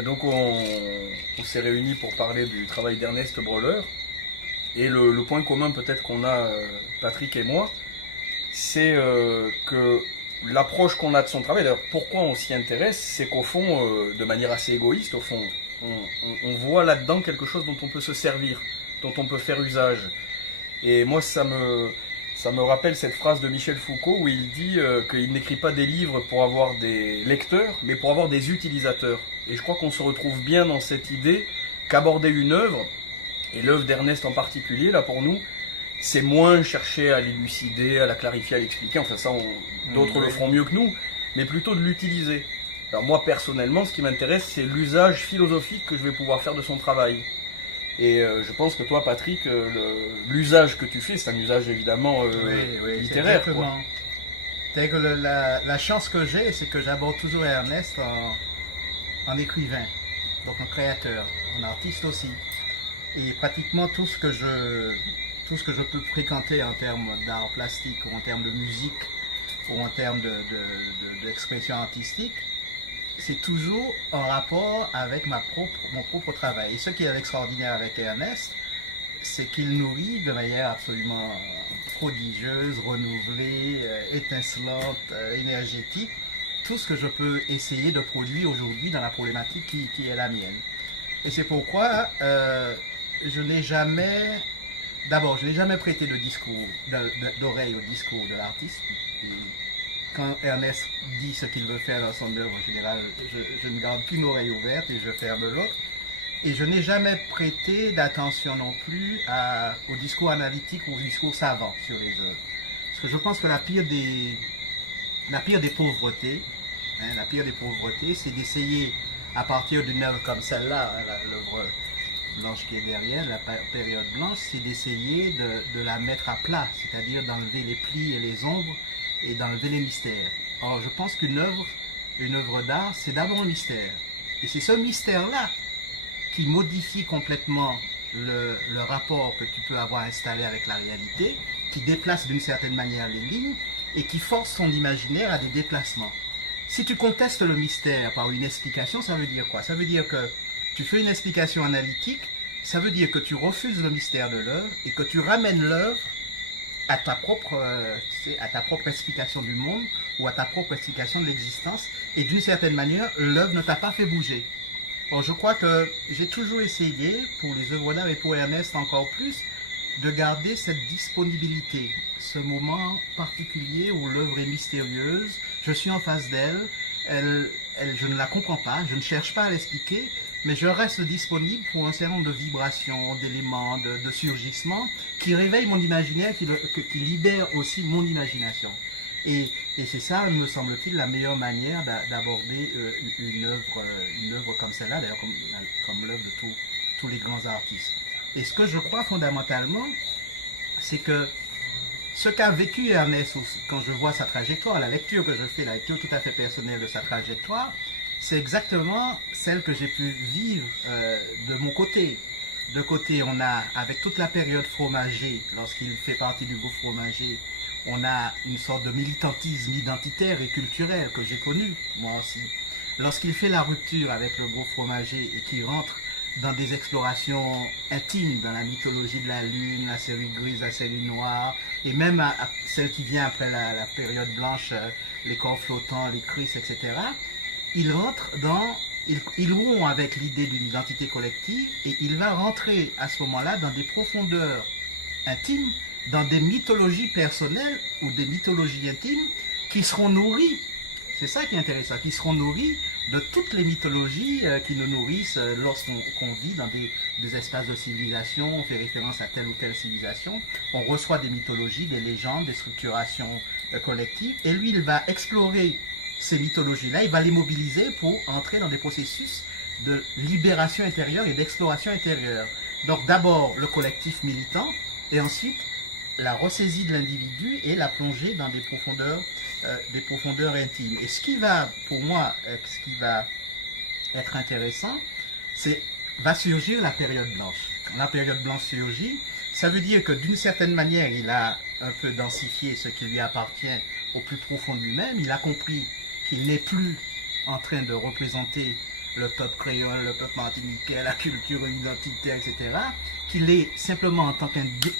Et donc on s'est réunis pour parler du travail d'Ernest Breuler. Et le point commun peut-être qu'on a, Patrick et moi, c'est que l'approche qu'on a de son travail, d'ailleurs pourquoi on s'y intéresse, c'est qu'au fond, de manière assez égoïste, au fond, on voit là-dedans quelque chose dont on peut se servir, dont on peut faire usage. Et moi, ça me rappelle cette phrase de Michel Foucault où il dit qu'il n'écrit pas des livres pour avoir des lecteurs, mais pour avoir des utilisateurs. Et je crois qu'on se retrouve bien dans cette idée qu'aborder une œuvre, et l'œuvre d'Ernest en particulier, là pour nous, c'est moins chercher à l'élucider, à la clarifier, à l'expliquer, enfin ça, d'autres le feront mieux que nous, mais plutôt de l'utiliser. Alors moi personnellement, ce qui m'intéresse, c'est l'usage philosophique que je vais pouvoir faire de son travail. Et je pense que toi, Patrick, l'usage que tu fais, c'est un usage évidemment littéraire. C'est que la chance que j'ai, c'est que j'aborde toujours Ernest en écrivain, donc en créateur, en artiste aussi. Et pratiquement tout ce que je peux fréquenter en termes d'art plastique, ou en termes de musique, ou en termes d'expression artistique, c'est toujours en rapport avec mon propre travail. Et ce qui est extraordinaire avec Ernest, c'est qu'il nourrit de manière absolument prodigieuse, renouvelée, étincelante, énergétique, tout ce que je peux essayer de produire aujourd'hui dans la problématique qui est la mienne. Et c'est pourquoi je n'ai jamais prêté d'oreille au discours de l'artiste. Et quand Ernest dit ce qu'il veut faire dans son œuvre, en général, je ne garde qu'une oreille ouverte et je ferme l'autre. Et je n'ai jamais prêté d'attention non plus au discours analytique ou au discours savant sur les œuvres. Parce que je pense que la pire des pauvretés, c'est d'essayer, à partir d'une œuvre comme celle-là, l'œuvre blanche qui est derrière, la période blanche, c'est d'essayer de la mettre à plat, c'est-à-dire d'enlever les plis et les ombres et d'enlever les mystères. Or, je pense qu'une œuvre d'art, c'est d'abord un mystère. Et c'est ce mystère-là qui modifie complètement le rapport que tu peux avoir installé avec la réalité, qui déplace d'une certaine manière les lignes et qui force son imaginaire à des déplacements. Si tu contestes le mystère par une explication, ça veut dire quoi? Ça veut dire que tu fais une explication analytique, ça veut dire que tu refuses le mystère de l'œuvre et que tu ramènes l'œuvre à ta propre explication du monde ou à ta propre explication de l'existence, et d'une certaine manière, l'œuvre ne t'a pas fait bouger. Or, je crois que j'ai toujours essayé, pour les œuvres d'art et pour Ernest encore plus, de garder cette disponibilité, ce moment particulier où l'œuvre est mystérieuse, je suis en face d'elle, je ne la comprends pas, je ne cherche pas à l'expliquer, mais je reste disponible pour un certain nombre de vibrations, d'éléments, de surgissements qui réveillent mon imaginaire, qui libèrent aussi mon imagination. Et c'est ça, me semble-t-il, la meilleure manière d'aborder une œuvre comme celle-là, d'ailleurs comme l'œuvre de tous les grands artistes. Et ce que je crois fondamentalement, c'est que ce qu'a vécu Ernest, quand je vois sa trajectoire, la lecture que je fais, la lecture tout à fait personnelle de sa trajectoire, c'est exactement celle que j'ai pu vivre de mon côté. De côté, on a, avec toute la période Fromager, lorsqu'il fait partie du groupe Fromager, on a une sorte de militantisme identitaire et culturel que j'ai connu, moi aussi. Lorsqu'il fait la rupture avec le groupe Fromager et qu'il rentre dans des explorations intimes, dans la mythologie de la Lune, la série grise, la série noire, et même à celle qui vient après la période blanche, les corps flottants, les Christ, etc., il rentre il rompt avec l'idée d'une identité collective et il va rentrer à ce moment-là dans des profondeurs intimes, dans des mythologies personnelles ou des mythologies intimes qui seront nourries, c'est ça qui est intéressant, qui seront nourries de toutes les mythologies qui nous nourrissent lorsqu'on vit dans des espaces de civilisation, on fait référence à telle ou telle civilisation, on reçoit des mythologies, des légendes, des structurations collectives, et lui il va explorer ces mythologies-là, il va les mobiliser pour entrer dans des processus de libération intérieure et d'exploration intérieure. Donc d'abord le collectif militant, et ensuite la ressaisie de l'individu et la plongée dans des profondeurs intimes. Et ce qui va, pour moi, ce qui va être intéressant, va surgir la période blanche. Quand la période blanche surgit, ça veut dire que d'une certaine manière, il a un peu densifié ce qui lui appartient au plus profond de lui-même, il a compris qu'il n'est plus en train de représenter le peuple créole, le peuple martiniquais, la culture identitaire, etc., qu'il est simplement en tant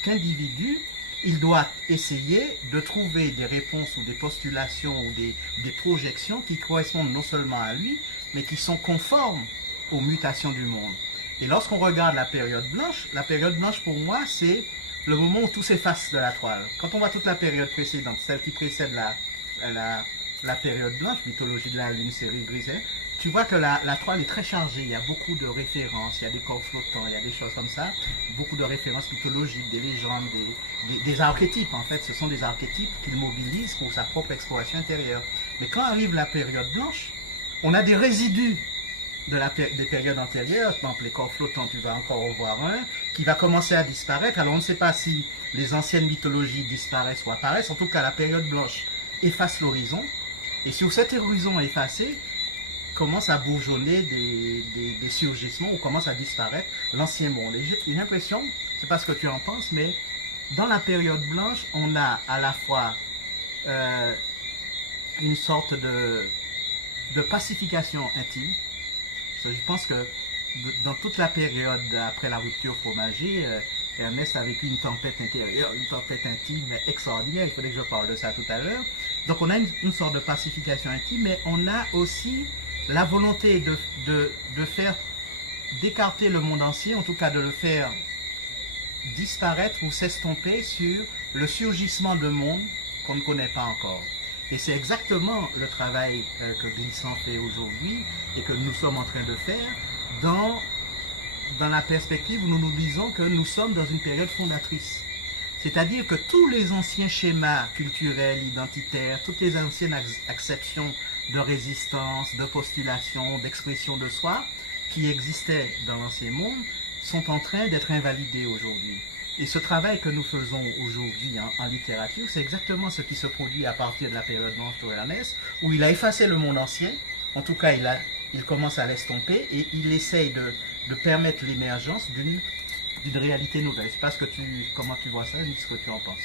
qu'individu, il doit essayer de trouver des réponses ou des postulations ou des projections qui correspondent non seulement à lui, mais qui sont conformes aux mutations du monde. Et lorsqu'on regarde la période blanche pour moi, c'est le moment où tout s'efface de la toile. Quand on voit toute la période précédente, celle qui précède la période blanche, mythologie de la lune, série grisée, tu vois que la toile est très chargée, il y a beaucoup de références, il y a des corps flottants, il y a des choses comme ça, beaucoup de références mythologiques, des légendes, des archétypes en fait, ce sont des archétypes qu'il mobilise pour sa propre exploration intérieure. Mais quand arrive la période blanche, on a des résidus des périodes antérieures, par exemple les corps flottants, tu vas encore en voir un, qui va commencer à disparaître. Alors on ne sait pas si les anciennes mythologies disparaissent ou apparaissent, en tout cas la période blanche efface l'horizon, et sur cet horizon effacé, commence à bourgeonner des surgissements ou commence à disparaître l'ancien monde. Et j'ai l'impression, je ne sais pas ce que tu en penses, mais dans la période blanche, on a à la fois une sorte de pacification intime. Je pense que dans toute la période après la rupture fromager, Ernest a vécu une tempête intérieure, une tempête intime extraordinaire. Il faudrait que je parle de ça tout à l'heure. Donc on a une sorte de pacification intime, mais on a aussi la volonté de faire d'écarter le monde entier, en tout cas de le faire disparaître ou s'estomper sur le surgissement de monde qu'on ne connaît pas encore. Et c'est exactement le travail que Glissant fait aujourd'hui et que nous sommes en train de faire dans la perspective où nous nous disons que nous sommes dans une période fondatrice. C'est-à-dire que tous les anciens schémas culturels, identitaires, toutes les anciennes acceptions de résistance, de postulation, d'expression de soi qui existaient dans l'ancien monde sont en train d'être invalidés aujourd'hui. Et ce travail que nous faisons aujourd'hui en littérature, c'est exactement ce qui se produit à partir de la période blanche de Ernest, où il a effacé le monde ancien, en tout cas il commence à l'estomper et il essaye de permettre l'émergence d'une réalité nouvelle. Je ne sais pas comment tu vois ça, ni ce que tu en penses.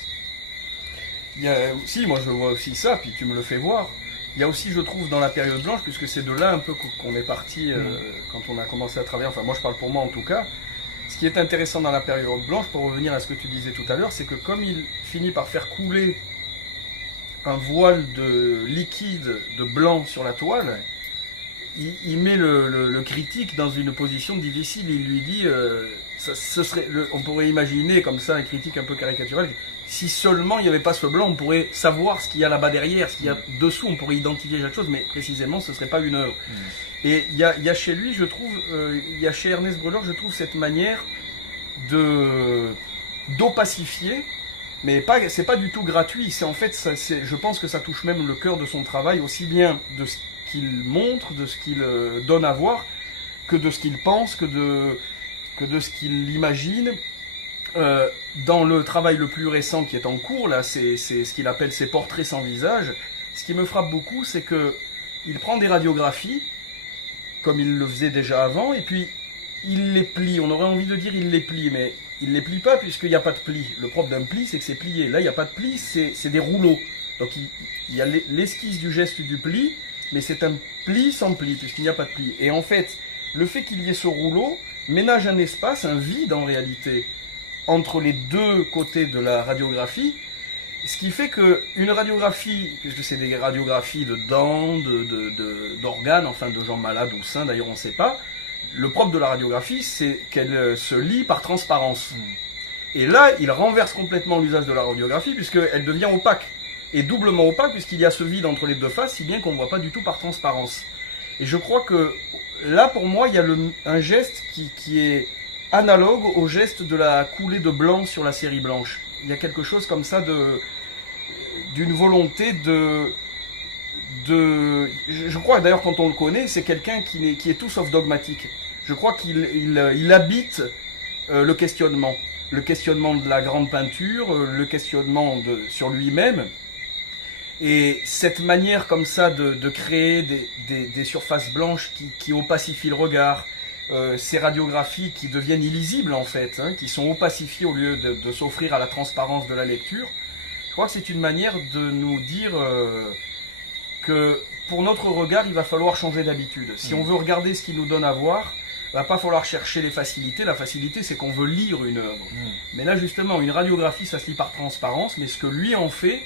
Il y a aussi, moi je vois aussi ça, puis tu me le fais voir. Il y a aussi, je trouve, dans la période blanche, puisque c'est de là un peu qu'on est parti quand on a commencé à travailler, enfin moi je parle pour moi en tout cas, ce qui est intéressant dans la période blanche, pour revenir à ce que tu disais tout à l'heure, c'est que comme il finit par faire couler un voile de liquide, de blanc sur la toile, il met le critique dans une position difficile. Il lui dit, on pourrait imaginer comme ça un critique un peu caricatural, si seulement il n'y avait pas ce blanc, on pourrait savoir ce qu'il y a là-bas derrière, ce qu'il y a dessous, on pourrait identifier chaque chose, mais précisément ce ne serait pas une œuvre. Et il y a chez lui, je trouve, il y a chez Ernest Breuler, je trouve cette manière d'opacifier, mais c'est pas du tout gratuit. C'est en fait, je pense que ça touche même le cœur de son travail, aussi bien de ce qu'il montre, de ce qu'il donne à voir, que de ce qu'il pense, que de ce qu'il imagine. Dans le travail le plus récent qui est en cours, là, c'est ce qu'il appelle ses portraits sans visage. Ce qui me frappe beaucoup, c'est que il prend des radiographies, comme il le faisait déjà avant, et puis il les plie. On aurait envie de dire il les plie, mais il les plie pas puisqu'il n'y a pas de pli. Le propre d'un pli, c'est que c'est plié. Là, il n'y a pas de pli, c'est des rouleaux. Donc il y a l'esquisse du geste du pli, mais c'est un pli sans pli, puisqu'il n'y a pas de pli. Et en fait, le fait qu'il y ait ce rouleau ménage un espace, un vide en réalité, entre les deux côtés de la radiographie, ce qui fait qu'une radiographie, puisque c'est des radiographies de dents, d'organes, enfin de gens malades ou sains, d'ailleurs on ne sait pas, le propre de la radiographie, c'est qu'elle se lie par transparence. Et là, il renverse complètement l'usage de la radiographie, puisqu'elle devient opaque. Et doublement opaque, puisqu'il y a ce vide entre les deux faces, si bien qu'on ne voit pas du tout par transparence. Et je crois que là, pour moi, il y a un geste qui est analogue au geste de la coulée de blanc sur la série blanche. Il y a quelque chose comme ça d'une volonté je crois d'ailleurs quand on le connaît, c'est quelqu'un qui est tout sauf dogmatique. Je crois qu'il habite le questionnement de la grande peinture, le questionnement sur lui-même. Et cette manière comme ça de créer des surfaces blanches qui opacifient le regard, ces radiographies qui deviennent illisibles en fait, qui sont opacifiées au lieu de s'offrir à la transparence de la lecture, je crois que c'est une manière de nous dire que pour notre regard, il va falloir changer d'habitude. Si on veut regarder ce qu'il nous donne à voir, il va pas falloir chercher les facilités. La facilité, c'est qu'on veut lire une œuvre. Mais là, justement, une radiographie, ça se lit par transparence, mais ce que lui en fait,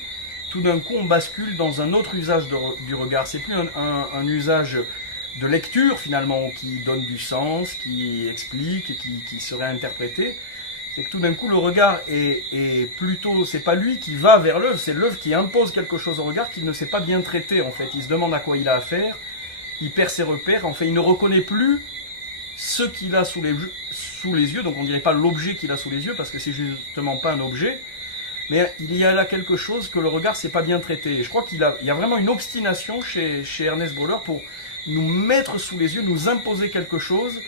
tout d'un coup, on bascule dans un autre usage du regard. C'est plus un usage de lecture, finalement, qui donne du sens, qui explique, qui serait interprété. C'est que tout d'un coup, le regard est plutôt... C'est pas lui qui va vers l'œuvre, c'est l'œuvre qui impose quelque chose au regard qu'il ne sait pas bien traiter, en fait. Il se demande à quoi il a affaire, il perd ses repères, en fait, il ne reconnaît plus ce qu'il a sous les yeux, donc on dirait pas l'objet qu'il a sous les yeux, parce que c'est justement pas un objet, mais il y a là quelque chose que le regard s'est pas bien traité. Et je crois qu'il y a vraiment une obstination chez Ernest Broller pour nous mettre sous les yeux, nous imposer quelque chose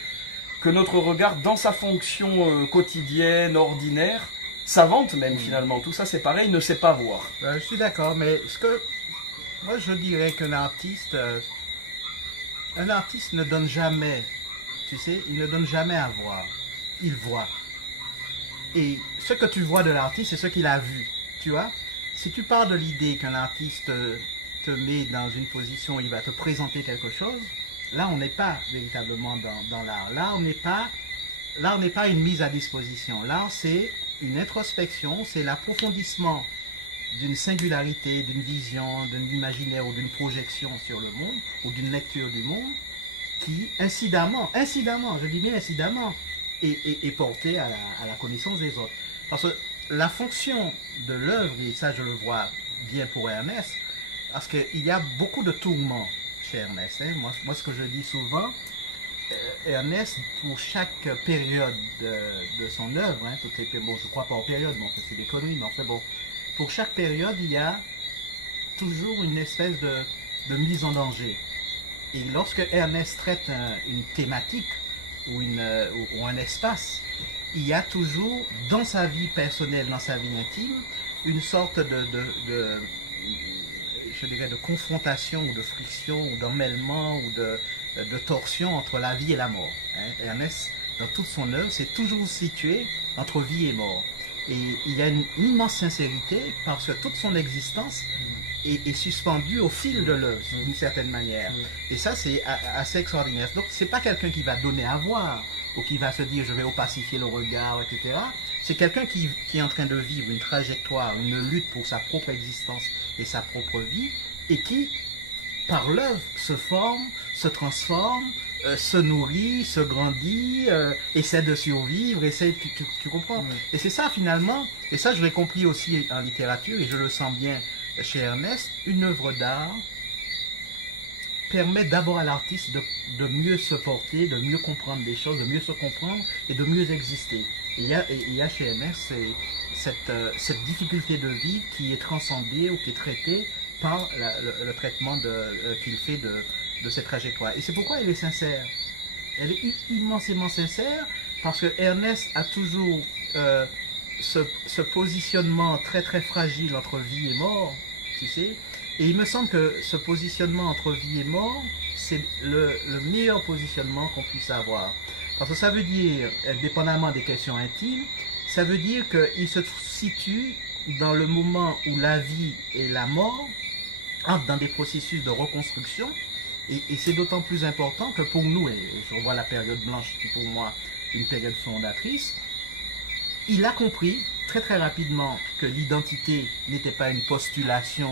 que notre regard, dans sa fonction quotidienne, ordinaire, savante même finalement, tout ça c'est pareil, ne sait pas voir. Je suis d'accord, mais moi je dirais qu'un artiste ne donne jamais, tu sais, il ne donne jamais à voir, il voit. Et ce que tu vois de l'artiste, c'est ce qu'il a vu, tu vois. Si tu pars de l'idée qu'un artiste te met dans une position où il va te présenter quelque chose, là on n'est pas véritablement dans l'art. L'art n'est pas une mise à disposition. L'art c'est une introspection, c'est l'approfondissement d'une singularité, d'une vision, d'un imaginaire ou d'une projection sur le monde, ou d'une lecture du monde, qui incidemment, je dis bien incidemment, est portée à la connaissance des autres. Parce que la fonction de l'œuvre, et ça je le vois bien pour Ernest, parce qu'il y a beaucoup de tourments chez Ernest. Hein. Moi, ce que je dis souvent, Ernest, pour chaque période de son œuvre, hein, bon, je ne crois pas en période, bon, c'est des conneries, mais enfin bon, pour chaque période, il y a toujours une espèce de mise en danger. Et lorsque Ernest traite une thématique ou un espace, il y a toujours, dans sa vie personnelle, dans sa vie intime, une sorte je dirais, de confrontation ou de friction ou d'emmêlement ou de torsion entre la vie et la mort. Hein. Ernest, dans toute son œuvre, c'est toujours situé entre vie et mort. Et il y a une immense sincérité parce que toute son existence est suspendue au fil de l'œuvre, d'une certaine manière. Et ça, c'est assez extraordinaire. Donc, c'est pas quelqu'un qui va donner à voir ou qui va se dire je vais opacifier le regard, etc. C'est quelqu'un qui est en train de vivre une trajectoire, une lutte pour sa propre existence et sa propre vie, et qui, par l'œuvre, se forme, se transforme, se nourrit, se grandit, essaie de survivre, tu comprends? Et c'est ça finalement, et ça je l'ai compris aussi en littérature, et je le sens bien chez Ernest, une œuvre d'art permet d'abord à l'artiste de mieux se porter, de mieux comprendre des choses, de mieux se comprendre et de mieux exister. Et il y a chez Ernest cette difficulté de vie qui est transcendée ou qui est traitée par le traitement qu'il fait de cette trajectoire. Et c'est pourquoi elle est sincère. Elle est immensément sincère parce que Ernest a toujours ce positionnement très très fragile entre vie et mort, tu sais. Et il me semble que ce positionnement entre vie et mort, c'est le meilleur positionnement qu'on puisse avoir. Parce que ça veut dire, dépendamment des questions intimes, ça veut dire qu'il se situe dans le moment où la vie et la mort entrent dans des processus de reconstruction. Et c'est d'autant plus important que pour nous, et je revois la période blanche qui pour moi une période fondatrice, il a compris très très rapidement que l'identité n'était pas une postulation,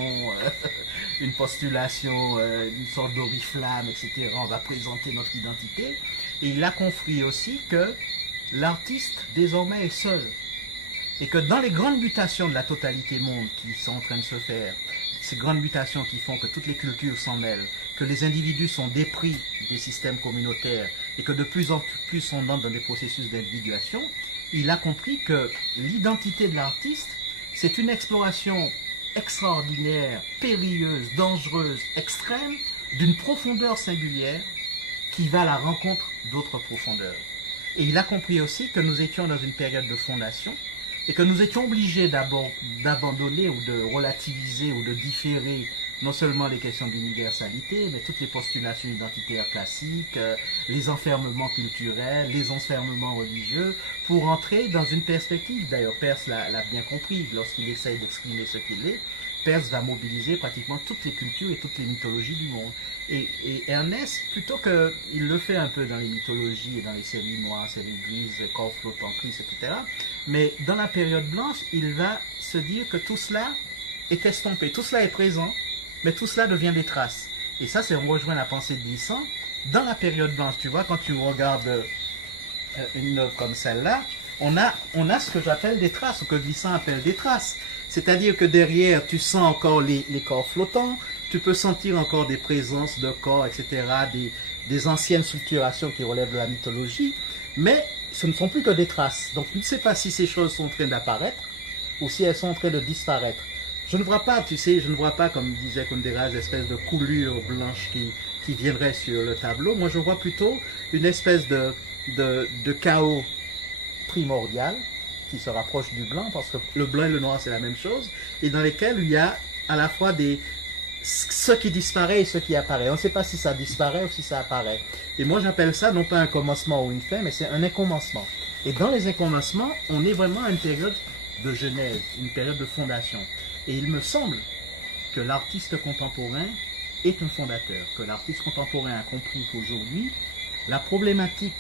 une sorte d'oriflamme, etc. On va présenter notre identité. Et il a compris aussi que l'artiste désormais est seul. Et que dans les grandes mutations de la totalité monde qui sont en train de se faire, ces grandes mutations qui font que toutes les cultures s'en mêlent, que les individus sont dépris des systèmes communautaires et que de plus en plus on entre dans des processus d'individuation, il a compris que l'identité de l'artiste, c'est une exploration extraordinaire, périlleuse, dangereuse, extrême, d'une profondeur singulière qui va à la rencontre d'autres profondeurs. Et il a compris aussi que nous étions dans une période de fondation et que nous étions obligés d'abandonner ou de relativiser ou de différer non seulement les questions d'universalité, mais toutes les postulations identitaires classiques, les enfermements culturels, les enfermements religieux, pour entrer dans une perspective, d'ailleurs Peirce l'a bien compris lorsqu'il essaye d'exprimer ce qu'il est, Perse va mobiliser pratiquement toutes les cultures et toutes les mythologies du monde. Et Ernest, plutôt qu'il le fait un peu dans les mythologies et dans les séries noires, séries grises, corps flottant, Christ, etc. Mais dans la période blanche, il va se dire que tout cela est estompé, tout cela est présent, mais tout cela devient des traces. Et ça, on rejoint la pensée de Glissant. Dans la période blanche, tu vois, quand tu regardes une œuvre comme celle-là, on a ce que j'appelle des traces, ce que Glissant appelle des traces. C'est-à-dire que derrière, tu sens encore les corps flottants, tu peux sentir encore des présences de corps, etc., des anciennes structurations qui relèvent de la mythologie, mais ce ne sont plus que des traces. Donc, tu ne sais pas si ces choses sont en train d'apparaître ou si elles sont en train de disparaître. Je ne vois pas, tu sais, comme disait Kundera, l'espèce de coulure blanche qui viendrait sur le tableau. Moi, je vois plutôt une espèce de chaos primordial qui se rapproche du blanc, parce que le blanc et le noir, c'est la même chose, et dans lesquels il y a à la fois ce qui disparaît et ce qui apparaît. On ne sait pas si ça disparaît ou si ça apparaît. Et moi, j'appelle ça non pas un commencement ou une fin, mais c'est un incommencement. Et dans les incommencements, on est vraiment à une période de genèse, une période de fondation. Et il me semble que l'artiste contemporain est un fondateur, que l'artiste contemporain a compris qu'aujourd'hui, la problématique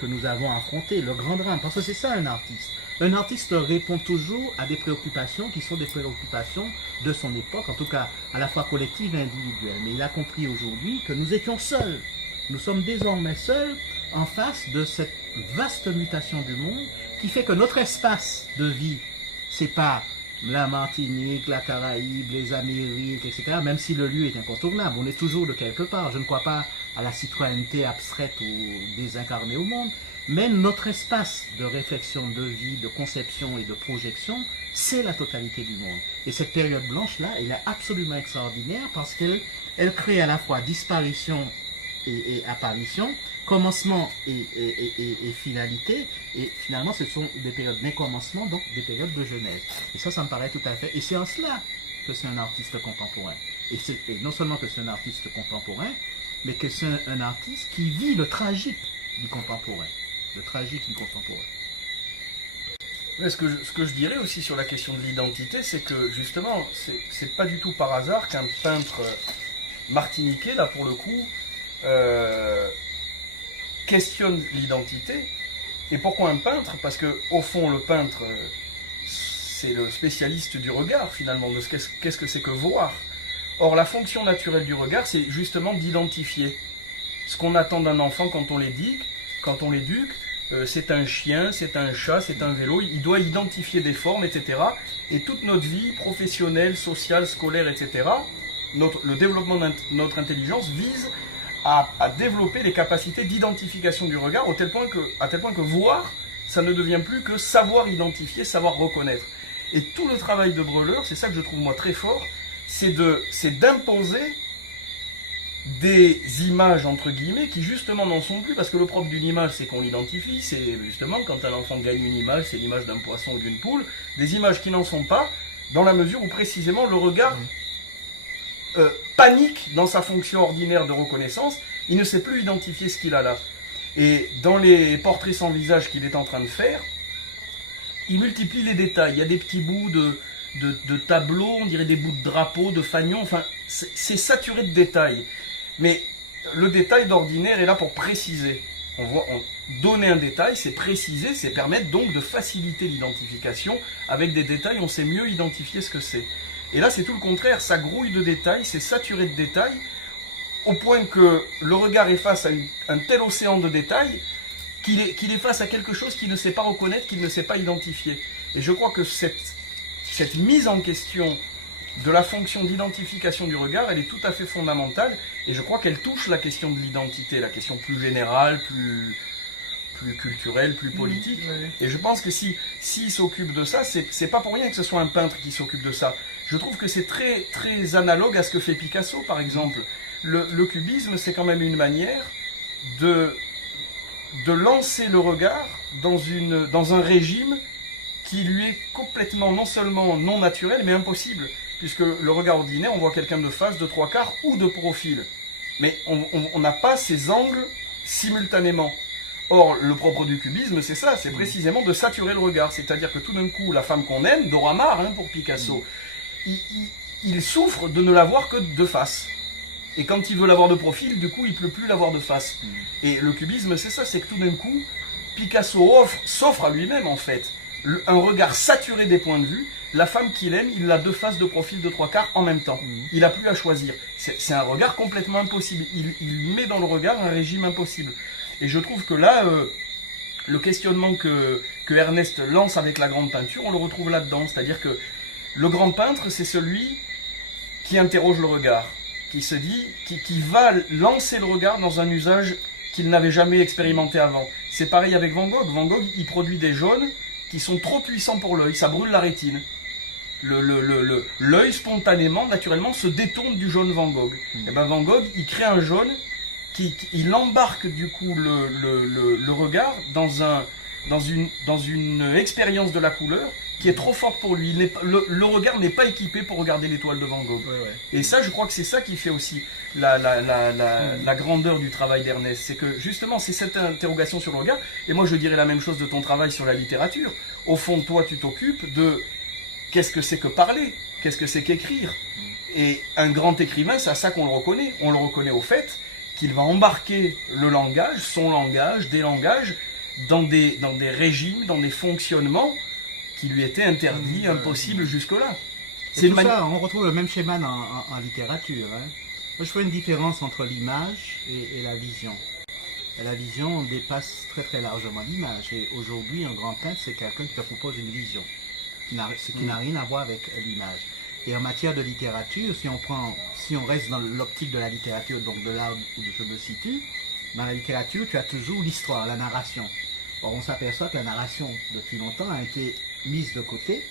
que nous avons affrontée, le grand drame, parce que c'est ça un artiste. Un artiste répond toujours à des préoccupations qui sont des préoccupations de son époque, en tout cas à la fois collectives et individuelles. Mais il a compris aujourd'hui que nous étions seuls. Nous sommes désormais seuls en face de cette vaste mutation du monde qui fait que notre espace de vie, c'est pas la Martinique, la Caraïbe, les Amériques, etc., même si le lieu est incontournable, on est toujours de quelque part. Je ne crois pas à la citoyenneté abstraite ou désincarnée au monde, mais notre espace de réflexion, de vie, de conception et de projection, c'est la totalité du monde. Et cette période blanche-là, elle est absolument extraordinaire parce qu'elle crée à la fois disparition et apparition, commencement et finalité, et finalement ce sont des périodes d'incommencement, donc des périodes de genèse. Et ça me paraît tout à fait, et c'est en cela que c'est un artiste contemporain. Et non seulement que c'est un artiste contemporain, mais que c'est un artiste qui vit le tragique du contemporain. Le tragique du contemporain. Ce que je dirais aussi sur la question de l'identité, c'est que justement, c'est pas du tout par hasard qu'un peintre martiniquais, là pour le coup, questionne l'identité. Et pourquoi un peintre? Parce que au fond, le peintre, c'est le spécialiste du regard finalement, de qu'est-ce que c'est que voir. Or, la fonction naturelle du regard, c'est justement d'identifier ce qu'on attend d'un enfant quand on l'éduque. C'est un chien, c'est un chat, c'est un vélo. Il doit identifier des formes, etc. Et toute notre vie professionnelle, sociale, scolaire, etc., le développement de notre intelligence vise à développer les capacités d'identification du regard à tel point que voir, ça ne devient plus que savoir identifier, savoir reconnaître. Et tout le travail de Breleur, c'est ça que je trouve moi très fort, c'est d'imposer des images entre guillemets qui justement n'en sont plus, parce que le propre d'une image c'est qu'on l'identifie, c'est justement quand un enfant gagne une image, c'est l'image d'un poisson ou d'une poule, des images qui n'en sont pas, dans la mesure où précisément le regard panique dans sa fonction ordinaire de reconnaissance, il ne sait plus identifier ce qu'il a là. Et dans les portraits sans visage qu'il est en train de faire, il multiplie les détails, il y a des petits bouts de tableaux, on dirait des bouts de drapeaux, de fanions, enfin c'est saturé de détails. Mais le détail d'ordinaire est là pour préciser. Donner un détail, c'est préciser, c'est permettre donc de faciliter l'identification. Avec des détails, on sait mieux identifier ce que c'est. Et là, c'est tout le contraire, ça grouille de détails, c'est saturé de détails, au point que le regard est face à un tel océan de détails qu'il est face à quelque chose qu'il ne sait pas reconnaître, qu'il ne sait pas identifier. Et je crois que cette mise en question de la fonction d'identification du regard, elle est tout à fait fondamentale, et je crois qu'elle touche la question de l'identité, la question plus générale, plus culturelle, plus politique. Et je pense que s'il s'occupe de ça, c'est pas pour rien que ce soit un peintre qui s'occupe de ça. Je trouve que c'est très, très analogue à ce que fait Picasso, par exemple. Le cubisme, c'est quand même une manière de lancer le regard dans un régime qui lui est complètement, non seulement non naturel, mais impossible. Puisque le regard ordinaire, on voit quelqu'un de face, de trois quarts ou de profil. Mais on n'a pas ces angles simultanément. Or, le propre du cubisme, c'est ça, c'est précisément de saturer le regard. C'est-à-dire que tout d'un coup, la femme qu'on aime, Dora Maar, pour Picasso, il souffre de ne l'avoir que de face. Et quand il veut l'avoir de profil, du coup, il ne peut plus l'avoir de face. Et le cubisme, c'est ça, c'est que tout d'un coup, Picasso s'offre à lui-même, en fait, un regard saturé des points de vue. La femme qu'il aime, il l'a de face, de profil, de trois quarts en même temps. Il n'a plus à choisir. C'est un regard complètement impossible. Il met dans le regard un régime impossible. Et je trouve que là, le questionnement que Ernest lance avec la grande peinture, on le retrouve là-dedans. C'est-à-dire que le grand peintre, c'est celui qui interroge le regard, qui se dit, qui va lancer le regard dans un usage qu'il n'avait jamais expérimenté avant. C'est pareil avec Van Gogh. Van Gogh, il produit des jaunes qui sont trop puissants pour l'œil, ça brûle la rétine. L'œil, spontanément, naturellement, se détourne du jaune Van Gogh. Et ben Van Gogh, il crée un jaune, il embarque du coup le regard dans une expérience de la couleur qui est trop forte pour lui. Le regard n'est pas équipé pour regarder l'étoile de Van Gogh. Ouais. Et ça, je crois que c'est ça qui fait aussi la grandeur du travail d'Ernest. C'est que justement, c'est cette interrogation sur le regard. Et moi, je dirais la même chose de ton travail sur la littérature. Au fond, toi, tu t'occupes de qu'est-ce que c'est que parler, qu'est-ce que c'est qu'écrire. Et un grand écrivain, c'est à ça qu'on le reconnaît. On le reconnaît au fait qu'il va embarquer le langage, son langage, des langages, dans des régimes, dans des fonctionnements qui lui étaient interdits, impossibles jusque-là. C'est tout ça, on retrouve le même schéma en littérature. Hein. Moi, je fais une différence entre l'image et la vision. Et la vision dépasse très très largement l'image. Et aujourd'hui, un grand peintre, c'est quelqu'un qui te propose une vision, ce qui n'a rien à voir avec l'image. Et en matière de littérature, si on reste dans l'optique de la littérature, donc de l'art où je me situe, dans la littérature, tu as toujours l'histoire, la narration. Or, on s'aperçoit que la narration, depuis longtemps, a été mise de côté,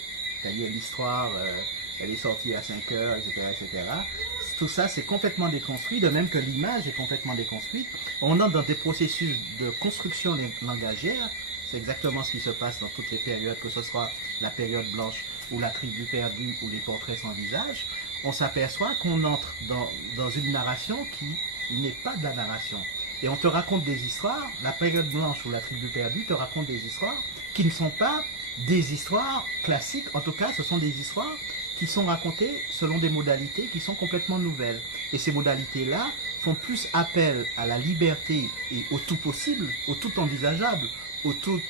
c'est-à-dire l'histoire, elle est sortie à 5 heures, etc., etc. Tout ça, c'est complètement déconstruit, de même que l'image est complètement déconstruite. On entre dans des processus de construction langagière, c'est exactement ce qui se passe dans toutes les périodes, que ce soit la période blanche ou la tribu perdue ou les portraits sans visage. On s'aperçoit qu'on entre dans une narration qui n'est pas de la narration. Et on te raconte des histoires, la période blanche ou la tribu perdue te raconte des histoires qui ne sont pas des histoires classiques, en tout cas ce sont des histoires qui sont racontées selon des modalités qui sont complètement nouvelles. Et ces modalités-là font plus appel à la liberté et au tout possible, au tout envisageable, au tout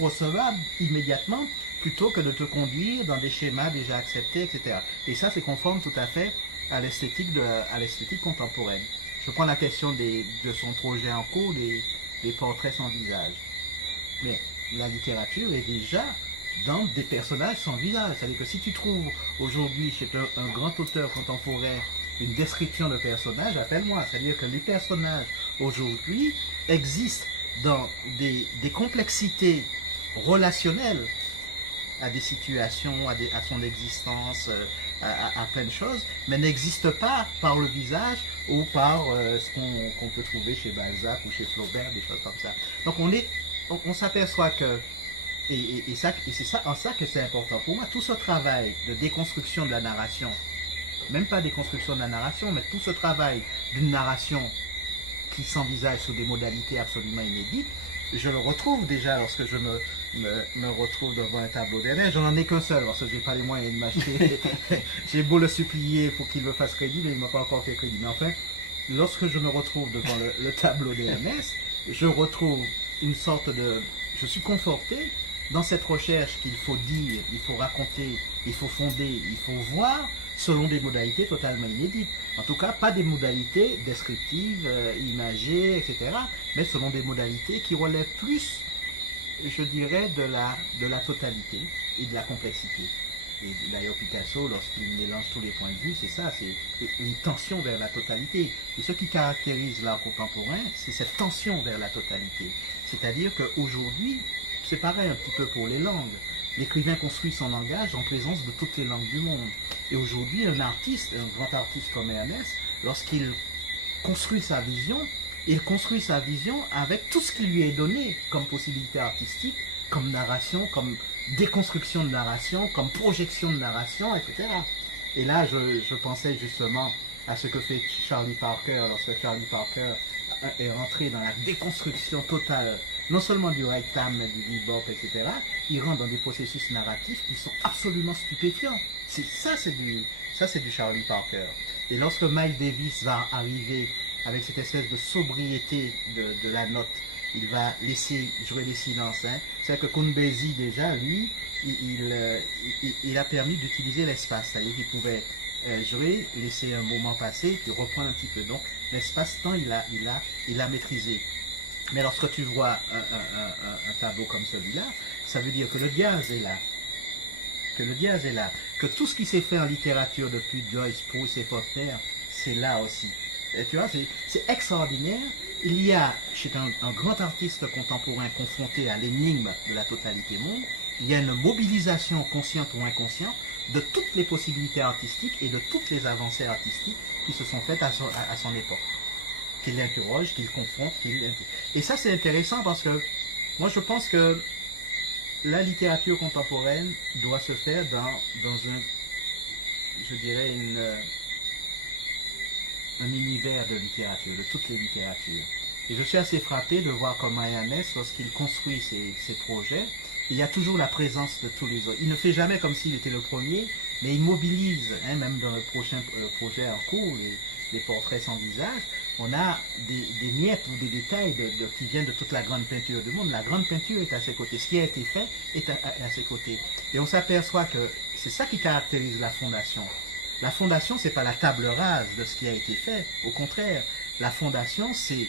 recevable immédiatement, plutôt que de te conduire dans des schémas déjà acceptés, etc. Et ça, c'est conforme tout à fait à l'esthétique contemporaine. Je prends la question de son projet en cours, des portraits sans visage. Mais la littérature est déjà dans des personnages sans visage. C'est-à-dire que si tu trouves aujourd'hui chez un grand auteur contemporain une description de personnage, appelle-moi. C'est-à-dire que les personnages aujourd'hui existent dans des complexités relationnelles à des situations, à son existence, à plein de choses, mais n'existe pas par le visage ou par ce qu'on peut trouver chez Balzac ou chez Flaubert, des choses comme ça. Donc on s'aperçoit que, et c'est ça, en ça que c'est important pour moi, tout ce travail de déconstruction de la narration, même pas déconstruction de la narration, mais tout ce travail d'une narration qui s'envisage sous des modalités absolument inédites, je le retrouve déjà lorsque je me retrouve devant un tableau d'Ernest. Je n'en ai qu'un seul parce que je n'ai pas les moyens de m'acheter. J'ai beau le supplier pour qu'il me fasse crédit, mais il ne m'a pas encore fait crédit. Mais enfin, lorsque je me retrouve devant le tableau d'Ernest, je retrouve une sorte de... Je suis conforté dans cette recherche qu'il faut dire, il faut raconter, il faut fonder, il faut voir selon des modalités totalement inédites. En tout cas, pas des modalités descriptives, imagées, etc., mais selon des modalités qui relèvent plus, je dirais, de la totalité et de la complexité. Et d'ailleurs, Picasso, lorsqu'il mélange tous les points de vue, c'est ça, c'est une tension vers la totalité. Et ce qui caractérise l'art contemporain, c'est cette tension vers la totalité. C'est-à-dire qu'aujourd'hui, c'est pareil un petit peu pour les langues. L'écrivain construit son langage en présence de toutes les langues du monde. Et aujourd'hui, un artiste, un grand artiste comme Ernest, lorsqu'il construit sa vision, il construit sa vision avec tout ce qui lui est donné comme possibilité artistique, comme narration, comme déconstruction de narration, comme projection de narration, etc. Et là, je pensais justement à ce que fait Charlie Parker lorsque Charlie Parker est rentré dans la déconstruction totale, non seulement du ragtime, mais du bebop, etc., il rentre dans des processus narratifs qui sont absolument stupéfiants. C'est du Charlie Parker. Et lorsque Miles Davis va arriver avec cette espèce de sobriété de la note, il va laisser jouer les silences. Hein. C'est-à-dire que Coumbesi, déjà, lui, il a permis d'utiliser l'espace. C'est-à-dire qu'il pouvait jouer, laisser un moment passer, puis reprendre un petit peu. Donc, l'espace-temps, il a maîtrisé. Mais lorsque tu vois un tableau comme celui-là, ça veut dire que le jazz est là. Que tout ce qui s'est fait en littérature depuis Joyce, Proust et Faulkner, c'est là aussi. Et tu vois, c'est extraordinaire. Il y a, chez un grand artiste contemporain confronté à l'énigme de la totalité monde, il y a une mobilisation consciente ou inconsciente de toutes les possibilités artistiques et de toutes les avancées artistiques qui se sont faites à son époque. Qu'il l'interroge, qu'il confronte, Et ça, c'est intéressant parce que moi, je pense que la littérature contemporaine doit se faire dans un, je dirais, un univers de littérature, de toutes les littératures. Et je suis assez frappé de voir comme Mayanes, lorsqu'il construit ses projets, il y a toujours la présence de tous les autres. Il ne fait jamais comme s'il était le premier, mais il mobilise, hein, même dans le prochain projet en cours, les portraits sans visage, on a des miettes ou des détails qui viennent de toute la grande peinture du monde. La grande peinture est à ses côtés. Ce qui a été fait est à ses côtés. Et on s'aperçoit que c'est ça qui caractérise la fondation. La fondation, c'est pas la table rase de ce qui a été fait. Au contraire, la fondation, c'est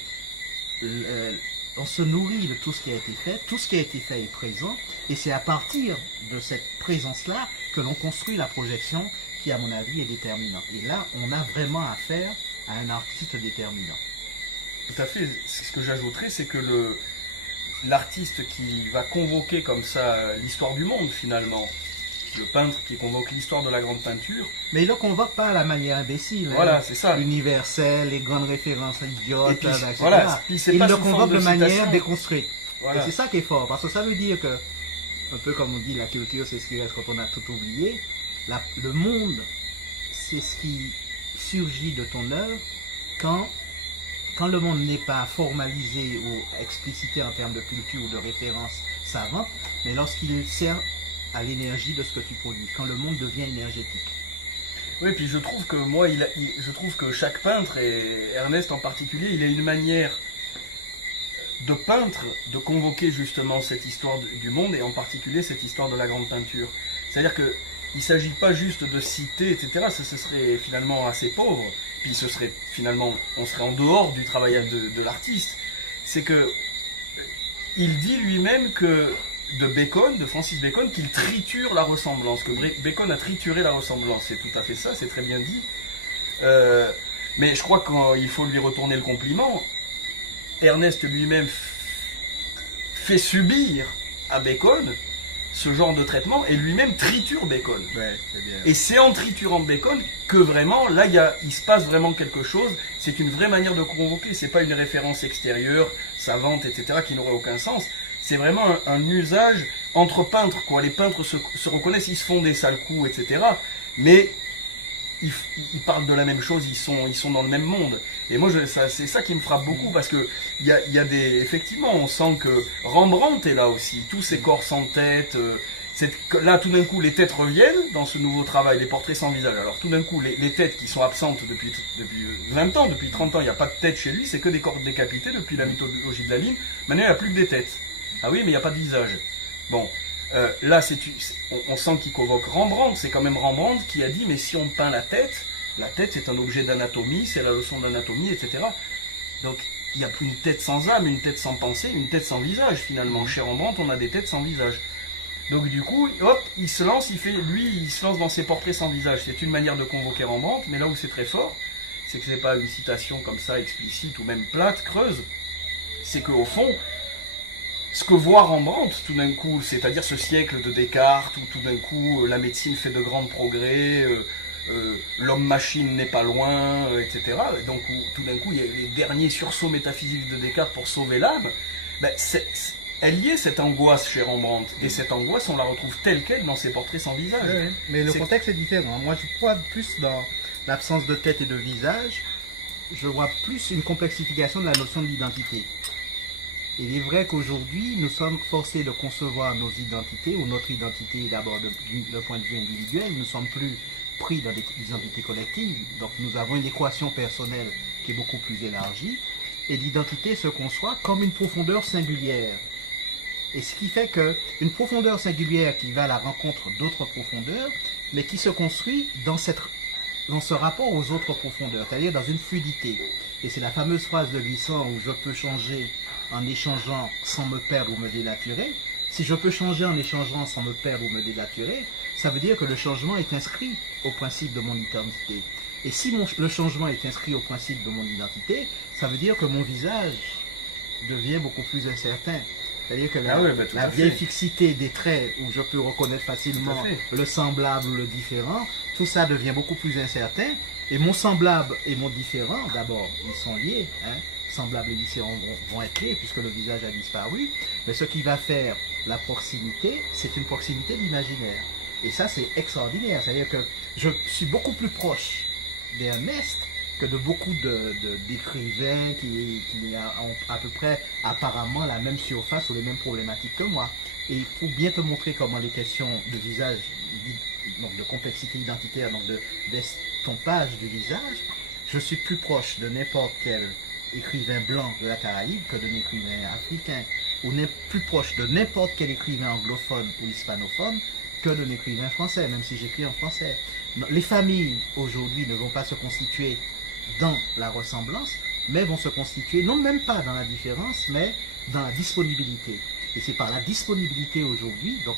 on se nourrit de tout ce qui a été fait. Tout ce qui a été fait est présent. Et c'est à partir de cette présence-là que l'on construit la projection qui, à mon avis, est déterminante. Et là, on a vraiment affaire à un artiste déterminant. Tout à fait. Ce que j'ajouterais, c'est que l'artiste qui va convoquer comme ça l'histoire du monde, finalement, le peintre qui convoque l'histoire de la grande peinture. Mais il ne le convoque pas à la manière imbécile. Voilà, hein, c'est ça. Universelle, les grandes références idiotes, puis, etc. voilà, puis il pas le sous convoque forme de manière citation. déconstruite. Voilà. Et c'est ça qui est fort, parce que ça veut dire que, un peu comme on dit, la culture, c'est ce qui reste quand on a tout oublié. Le monde, c'est ce qui surgit de ton œuvre quand le monde n'est pas formalisé ou explicité en termes de culture ou de référence savante, mais lorsqu'il sert à l'énergie de ce que tu produis, quand le monde devient énergétique. Oui, puis je trouve que je trouve que chaque peintre, et Ernest en particulier, il a une manière de peintre de convoquer justement cette histoire du monde, et en particulier cette histoire de la grande peinture. C'est-à-dire que il ne s'agit pas juste de citer, etc. Ça, ce serait finalement assez pauvre. Puis ce serait finalement, on serait en dehors du travail de l'artiste. C'est que il dit lui-même que de Francis Bacon, qu'il triture la ressemblance, que Bacon a trituré la ressemblance. C'est tout à fait ça, c'est très bien dit. Mais je crois qu'il faut lui retourner le compliment. Ernest lui-même fait subir à Bacon ce genre de traitement et lui-même triture Bacon. Ouais, c'est bien. Et c'est en triturant Bacon que vraiment, là, il se passe vraiment quelque chose. C'est une vraie manière de convoquer. C'est pas une référence extérieure, savante, etc., qui n'aurait aucun sens. C'est vraiment un usage entre peintres, quoi. Les peintres se reconnaissent, ils se font des sales coups, etc. Mais ils parlent de la même chose, ils sont dans le même monde. Et moi, c'est ça qui me frappe beaucoup, parce que effectivement, on sent que Rembrandt est là aussi, tous ces corps sans tête. Là, tout d'un coup, les têtes reviennent dans ce nouveau travail, les portraits sans visage. Alors, tout d'un coup, les têtes qui sont absentes depuis 20 ans, depuis 30 ans, il n'y a pas de tête chez lui, c'est que des corps décapités depuis la mythologie de la Bible. Maintenant, il n'y a plus que des têtes. Ah oui, mais il n'y a pas de visage. Bon. Là, on sent qu'il convoque Rembrandt. C'est quand même Rembrandt qui a dit, mais si on peint la tête c'est un objet d'anatomie, c'est la leçon d'anatomie, etc. Donc il n'y a plus une tête sans âme, une tête sans pensée, une tête sans visage finalement. Chez Rembrandt, on a des têtes sans visage. Donc du coup, hop, il se lance dans ses portraits sans visage. C'est une manière de convoquer Rembrandt, mais là où c'est très fort, c'est que ce n'est pas une citation comme ça explicite ou même plate, creuse. C'est qu'au fond, ce que voit Rembrandt tout d'un coup, c'est-à-dire ce siècle de Descartes, où tout d'un coup la médecine fait de grands progrès, l'homme-machine n'est pas loin, etc. Donc où, tout d'un coup il y a les derniers sursauts métaphysiques de Descartes pour sauver l'âme, ben, elle y est cette angoisse chez Rembrandt. Et cette angoisse, on la retrouve telle qu'elle dans ses portraits sans visage. Oui, mais le contexte est différent. Moi je crois plus dans l'absence de tête et de visage je vois plus une complexification de la notion de l'identité. Il est vrai qu'aujourd'hui, nous sommes forcés de concevoir nos identités, ou notre identité d'abord de point de vue individuel. Nous ne sommes plus pris dans des identités collectives. Donc nous avons une équation personnelle qui est beaucoup plus élargie. Et l'identité se conçoit comme une profondeur singulière. Et ce qui fait qu'une profondeur singulière qui va à la rencontre d'autres profondeurs, mais qui se construit dans ce rapport aux autres profondeurs, c'est-à-dire dans une fluidité. Et c'est la fameuse phrase de Glissant où je peux changer en échangeant sans me perdre ou me dénaturer. Si je peux changer en échangeant sans me perdre ou me dénaturer, ça veut dire que le changement est inscrit au principe de mon identité. Et si le changement est inscrit au principe de mon identité, ça veut dire que mon visage devient beaucoup plus incertain. C'est-à-dire que la vieille fixité des traits où je peux reconnaître facilement le semblable ou le différent, tout ça devient beaucoup plus incertain. Et mon semblable et mon différent, d'abord, ils sont liés. Semblable et différent vont être liés puisque le visage a disparu. Mais ce qui va faire la proximité, c'est une proximité de l'imaginaire. Et ça, c'est extraordinaire. C'est-à-dire que je suis beaucoup plus proche d'Ernest que de beaucoup d'écrivains qui ont à peu près apparemment la même surface ou les mêmes problématiques que moi. Et pour bien te montrer comment les questions de visage, donc de complexité identitaire, donc d'estompage du visage, je suis plus proche de n'importe quel écrivain blanc de la Caraïbe que d'un écrivain africain, ou plus proche de n'importe quel écrivain anglophone ou hispanophone que d'un écrivain français, même si j'écris en français. Les familles aujourd'hui ne vont pas se constituer dans la ressemblance, mais vont se constituer, non même pas dans la différence, mais dans la disponibilité. Et c'est par la disponibilité aujourd'hui, donc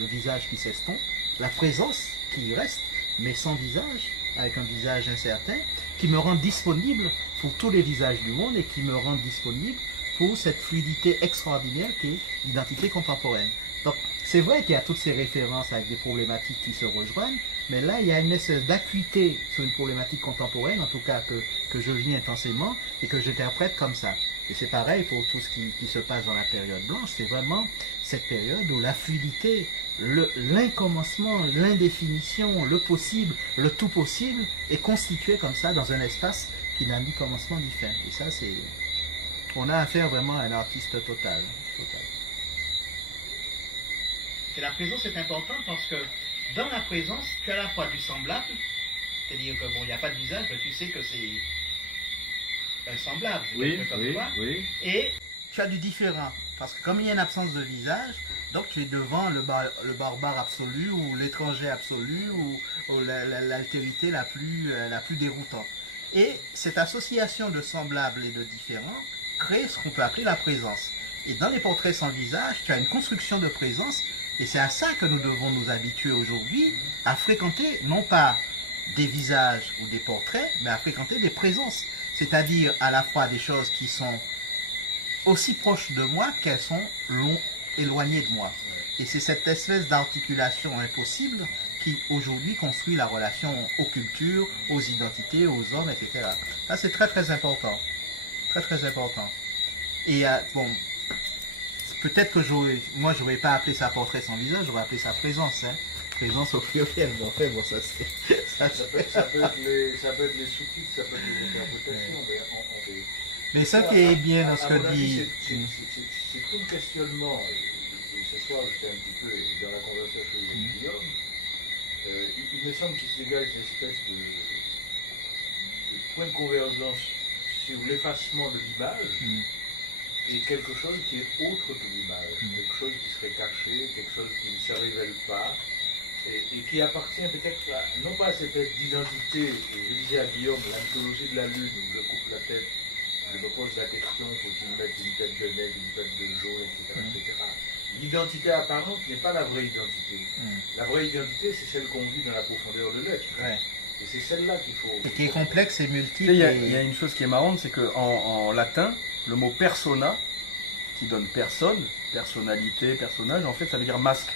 le visage qui s'estompe, la présence qui reste, mais sans visage, avec un visage incertain, qui me rend disponible pour tous les visages du monde et qui me rend disponible pour cette fluidité extraordinaire qui est l'identité contemporaine. Donc, c'est vrai qu'il y a toutes ces références avec des problématiques qui se rejoignent, mais là, il y a une espèce d'acuité sur une problématique contemporaine, en tout cas que je vis intensément et que j'interprète comme ça. Et c'est pareil pour tout ce qui se passe dans la période blanche, c'est vraiment cette période où la fluidité, l'incommencement, l'indéfinition, le possible, le tout possible est constitué comme ça dans un espace qui n'a ni commencement ni fin. Et ça, c'est... On a affaire vraiment à un artiste total. Et la présence est importante parce que dans la présence, tu as à la fois du semblable, c'est-à-dire que bon, il n'y a pas de visage, mais tu sais que c'est un semblable, comme toi, et tu as du différent, parce que comme il y a une absence de visage, donc tu es devant le barbare absolu, ou l'étranger absolu, ou l'altérité la plus déroutante. Et cette association de semblable et de différent crée ce qu'on peut appeler la présence. Et dans les portraits sans visage, tu as une construction de présence. Et c'est à ça que nous devons nous habituer aujourd'hui, à fréquenter non pas des visages ou des portraits, mais à fréquenter des présences. C'est-à-dire à la fois des choses qui sont aussi proches de moi qu'elles sont éloignées de moi. Et c'est cette espèce d'articulation impossible qui aujourd'hui construit la relation aux cultures, aux identités, aux hommes, etc. Ça, c'est très très important. Très très important. Et bon... Peut-être que moi je n'aurais pas appelé ça portrait sans visage, j'aurais appelé ça présence. Présence au pluriel. Bon, après, bon, ça c'est. Ça peut être les sous-titres, ça peut être les interprétations. Mais ça qui est bien dans ce que dit. C'est tout le questionnement, et ce soir j'étais un petit peu dans la conversation avec Guillaume, il me semble qu'il se dégage une espèce de point de convergence sur l'effacement de l'image. Et quelque chose qui est autre que l'image, quelque chose qui serait caché, quelque chose qui ne se révèle pas, et qui appartient peut-être non pas à cette d'identité, et je disais à Guillaume, la mythologie de la lune, où je coupe la tête, je me pose la question, faut-il mettre une tête de nègre, une tête de jaune, etc. L'identité apparente n'est pas la vraie identité. La vraie identité, c'est celle qu'on vit dans la profondeur de l'être. Et c'est celle-là qu'il faut... Et qui est complexe et multiple. Il y a une chose qui est marrante, c'est qu'en latin, le mot persona, qui donne personne, personnalité, personnage, en fait ça veut dire masque.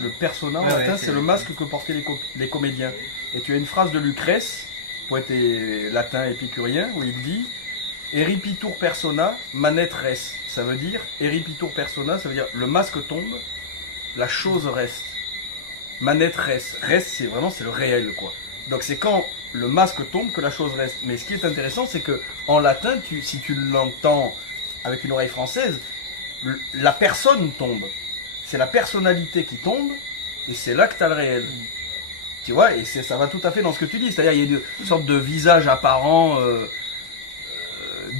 Le persona en latin, c'est le masque que portaient les comédiens. Et tu as une phrase de Lucrèce, poète latin épicurien, où il dit Eripitur persona manet res. Ça veut dire, Eripitur persona, ça veut dire le masque tombe, la chose reste. Manet res. Res, c'est le réel, quoi. Donc c'est quand le masque tombe que la chose reste. Mais ce qui est intéressant, c'est que en latin, si tu l'entends avec une oreille française, la personne tombe. C'est la personnalité qui tombe, et c'est là que tu as le réel. Tu vois, et ça va tout à fait dans ce que tu dis. C'est-à-dire, il y a une sorte de visage apparent,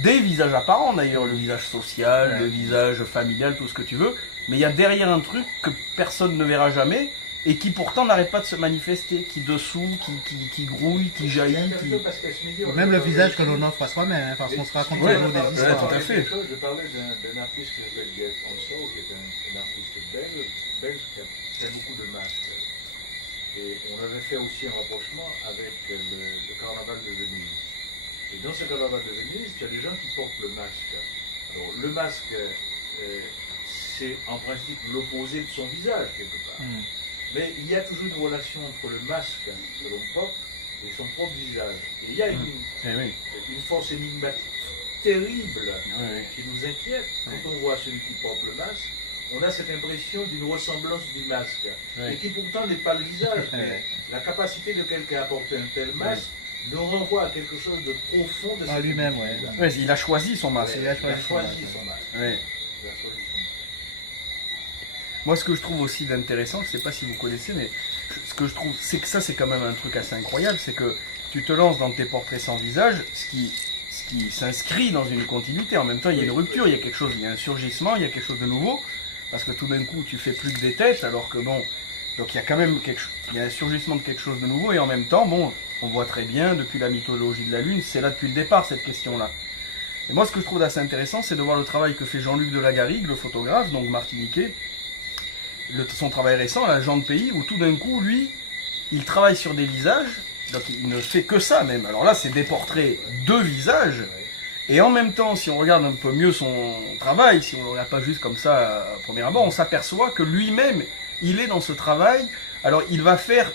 des visages apparents d'ailleurs, le visage social, le visage familial, tout ce que tu veux. Mais il y a derrière un truc que personne ne verra jamais, et qui pourtant n'arrête pas de se manifester, qui dessous, qui grouille, qui jaillit. Même le visage que l'on offre à soi-même, hein, parce qu'on se raconte toujours des histoires. Tout à fait. Je parlais d'un artiste qui s'appelle Gaët François, qui est un artiste belge qui a fait beaucoup de masques. Et on avait fait aussi un rapprochement avec le carnaval de Venise. Et dans ce carnaval de Venise, il y a des gens qui portent le masque. Alors le masque, c'est en principe l'opposé de son visage quelque part. Mais il y a toujours une relation entre le masque que l'on porte et son propre visage. Et il y a une force énigmatique terrible qui nous inquiète. Quand on voit celui qui porte le masque, on a cette impression d'une ressemblance du masque, et qui pourtant n'est pas le visage. Mais la capacité de quelqu'un à porter un tel masque nous renvoie à quelque chose de profond de à lui-même. Il a choisi son masque. Il a choisi son masque. Moi, ce que je trouve aussi d'intéressant, je ne sais pas si vous connaissez, mais ce que je trouve, c'est que ça, c'est quand même un truc assez incroyable, c'est que tu te lances dans tes portraits sans visage, ce qui s'inscrit dans une continuité. En même temps, il y a une rupture, il y a quelque chose, il y a un surgissement, il y a quelque chose de nouveau, parce que tout d'un coup, tu fais plus que des têtes, alors que bon, donc il y a quand même il y a un surgissement de quelque chose de nouveau, et en même temps, bon, on voit très bien, depuis la mythologie de la Lune, c'est là depuis le départ, cette question-là. Et moi, ce que je trouve assez intéressant, c'est de voir le travail que fait Jean-Luc de la Garrigue, le photographe, donc martiniquais, son travail récent, La Jean de Pays, où tout d'un coup, lui, il travaille sur des visages, donc il ne fait que ça même. Alors là, c'est des portraits de visages, et en même temps, si on regarde un peu mieux son travail, si on ne le regarde pas juste comme ça à premier abord, on s'aperçoit que lui-même, il est dans ce travail. Alors il va faire,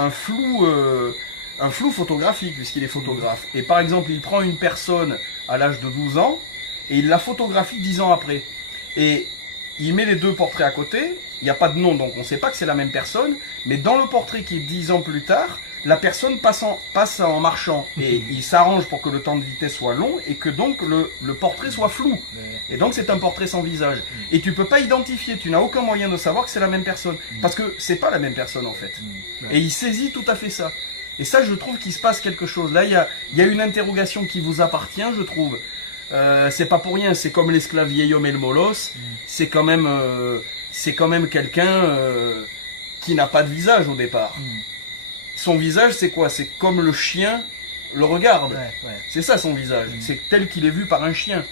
un flou photographique, puisqu'il est photographe. Et par exemple, il prend une personne à l'âge de 12 ans, et il la photographie 10 ans après. Et il met les deux portraits à côté, il n'y a pas de nom, donc on ne sait pas que c'est la même personne, mais dans le portrait qui est 10 ans plus tard, la personne passe en marchant, et il s'arrange pour que le temps de vitesse soit long, et que donc le portrait soit flou. Et donc c'est un portrait sans visage. Et tu ne peux pas identifier, tu n'as aucun moyen de savoir que c'est la même personne, parce que c'est pas la même personne en fait. Et il saisit tout à fait ça. Et ça, je trouve qu'il se passe quelque chose. Là, il y a une interrogation qui vous appartient, je trouve. C'est pas pour rien, c'est comme l'esclave vieil homme et le molosse, c'est quand même quelqu'un qui n'a pas de visage au départ. Son visage, c'est quoi? C'est comme le chien le regarde. C'est ça son visage. C'est tel qu'il est vu par un chien.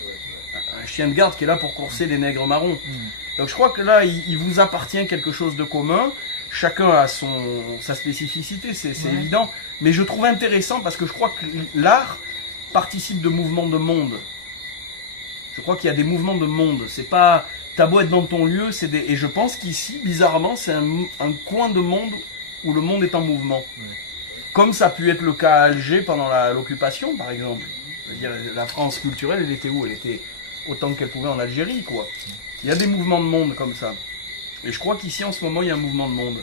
Un chien de garde qui est là pour courser les nègres marrons. Donc je crois que là, il vous appartient quelque chose de commun. Chacun a sa spécificité, c'est évident. Mais je trouve intéressant parce que je crois que l'art participe de mouvements de monde. Je crois qu'il y a des mouvements de monde. C'est pas, t'as beau être dans ton lieu, et je pense qu'ici, bizarrement, c'est un coin de monde où le monde est en mouvement. Comme ça a pu être le cas à Alger pendant l'occupation, par exemple. Je veux dire, la France culturelle, elle était où? Elle était autant qu'elle pouvait en Algérie, quoi. Il y a des mouvements de monde comme ça. Et je crois qu'ici, en ce moment, il y a un mouvement de monde.